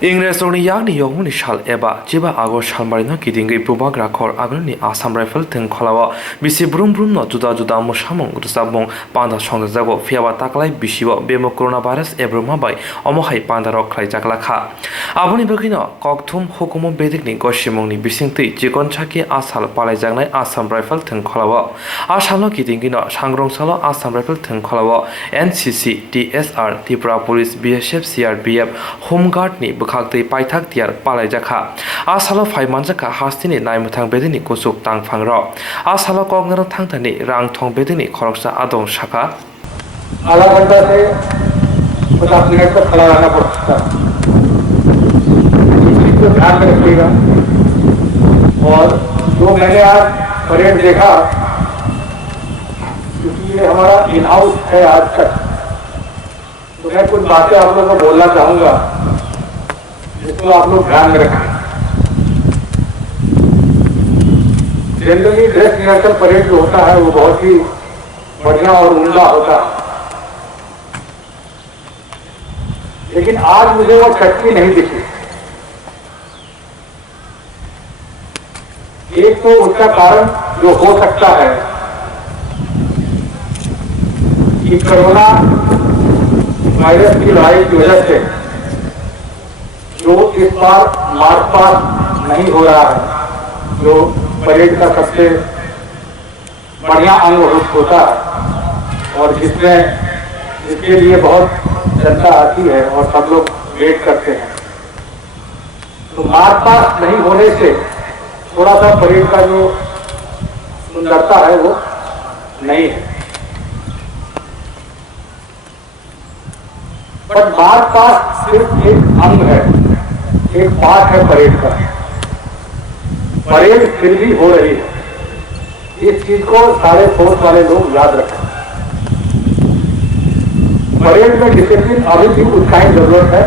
इंग्रेजरनि यागनि यगमुनि साल एबा जिबा आगस्ट सालमारिनो गिदिंगै बुबाग राखर आगोलनि आसाम राइफल थोंखलाव बिसि ब्रुम ब्रुम न जुदा जुदा मुसामं रुसाबं पांदा संजागो फियाबा ताकलाय बिसिव बेमो कोरोना भाइरास एब्रुमा बाय अमहाय पांदा रक खाय जागलाखा आबुनि बगिनो ककथुम हुकुम बेदिकनि गसिमंनि बिसिंथि जिगन छाकि आसाल पालाय जागनाय आसाम राइफल थोंखलाव आसामनो गिदिंगिनो सांग्रंसाल आसाम राइफल थोंखलाव NCC TSR Tripura police BSF CRPF होमगार्डनि खागदै पाइथाक तियार पालाय जाखा आसालो फाइमानजाखा हास्तिनि नायमुथां बेदिनि कुसुक तांफांर आसालो कगनर थांथानि रां थं बेदिनि खरकसा आदं शाखा आधा घंटा से 50 मिनट तक खड़ा रहना पड़ता है। इस चीज को ध्यान में रखिएगा। और जो मैंने आज परेड देखा, क्योंकि ये हमारा इन हाउस है आज तक, तो मैं कुछ बातें आप लोगों को बोलना चाहूंगा जिसको आप लोग ध्यान में रखें। जनरली ड्रेस रिहर्सल परेड जो होता है वो बहुत ही बढ़िया और उम्दा होता है, लेकिन आज मुझे वो चटकी नहीं दिखी। एक तो उसका कारण जो हो सकता है कि कोरोना वायरस की लड़ाई की वजह से जो इस बार मार्च पास्ट नहीं हो रहा है, जो परेड का सबसे बढ़िया अंग होता है और जिसके लिए बहुत जनता आती है और सब लोग वेट करते हैं, तो मार्च पास्ट नहीं होने से थोड़ा सा परेड का जो सुंदरता है वो नहीं है। बट मार्च पास्ट सिर्फ एक अंग है, एक पार्ट है परेड का। परेड फिर भी हो रही है, इस चीज को सारे फोर्स वाले लोग याद रखें। परेड में डिसिप्लिन अभी भी उतना ही जरूरत है,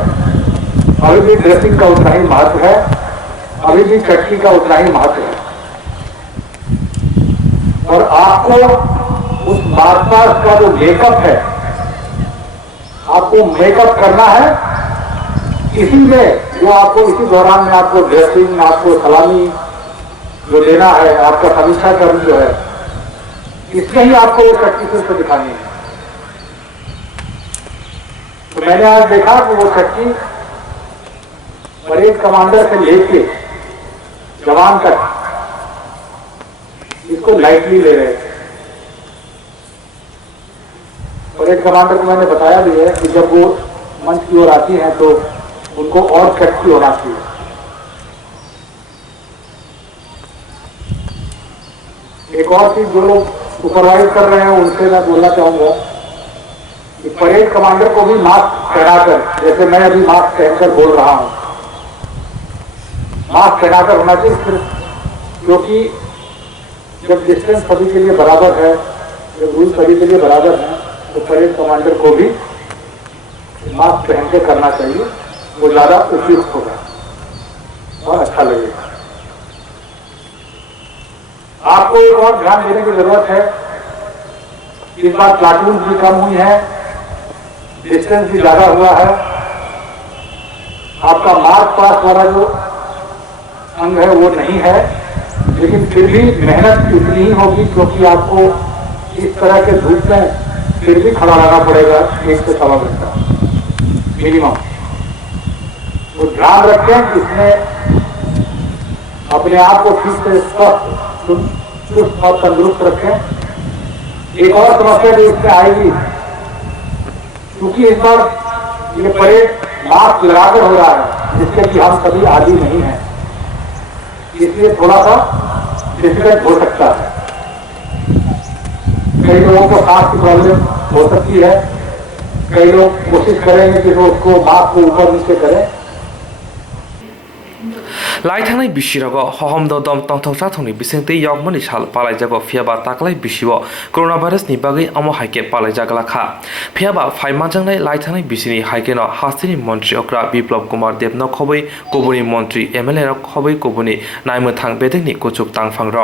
अभी भी ड्रेसिंग का उतना ही महत्व है, अभी भी चटकी का उतना ही महत्व है। और आपको उस मार्च पास्ट का जो मेकअप है, आपको मेकअप करना है। इसी में जो आपको इसी दौरान में आपको ड्रेसिंग, आपको सलामी जो देना है, आपका समीक्षा कर्म जो है, इसमें ही आपको वो चटकी फिर से दिखानी है। तो मैंने आज देखा कि वो चटकी परेड कमांडर से लेके जवान तक इसको लाइटली ले रहे थे। परेड कमांडर को मैंने बताया भी है कि जब वो मंच की ओर आती हैं तो उनको और चटकी होना चाहिए। एक और चीज जो लोग सुपरवाइज कर रहे हैं उनसे मैं बोलना चाहूंगा कि परेड कमांडर को भी मास्क पहनाकर, जैसे मैं अभी मास्क पहनकर बोल रहा हूं, मास्क पहनाकर होना चाहिए सिर्फ, क्योंकि जब डिस्टेंस सभी के लिए बराबर है, जब रूल सभी के लिए बराबर है, तो परेड कमांडर को भी मास्क पहन के करना चाहिए। वो ज्यादा उपयुक्त होगा और अच्छा लगेगा। आपको एक और ध्यान देने की जरूरत है, इस बार प्लाटून भी कम हुई है, डिस्टेंस भी ज्यादा हुआ है। आपका मार्च पास्ट वाला जो अंग है वो नहीं है, लेकिन फिर भी मेहनत उतनी ही होगी, क्योंकि आपको इस तरह के धूप में फिर भी खड़ा रहना पड़ेगा 1 से सवा घंटा मिनिमम। तो ध्यान रखें कि इसमें अपने आप को ठीक से स्वस्थ और तंदुरुस्त रखें। एक और समस्या भी इससे आएगी, क्योंकि इस बार ये परेड मास्क लगाकर हो रहा है, जिससे कि हम सभी आदी नहीं हैं, इसलिए थोड़ा सा डिफिकल्ट हो सकता है। कई लोगों को सांस की प्रॉब्लम हो सकती है, कई लोग कोशिश करेंगे कि वो उसको मास्क को ऊपर नीचे करें। लाइथांनाय बिसिराग हहमद दम तंथौसा थंनि बिसिंथि यगमनि साल पालाय जागो फियाबा ताकलाय बिसिव कोरोना भाइरास नि बागै अमो हाइके पालाय जागलाखा फियाबा फाइमानजांनाय लाइथांनाय बिसिनि हाइकेनो हास्तिनि मन्त्रि अक्रा बिप्लब कुमार देबनो खबै कबुनि मन्त्रि एमएलए खबै कबुनि नायमोथां बेदेंनि कुचुक तांफांर।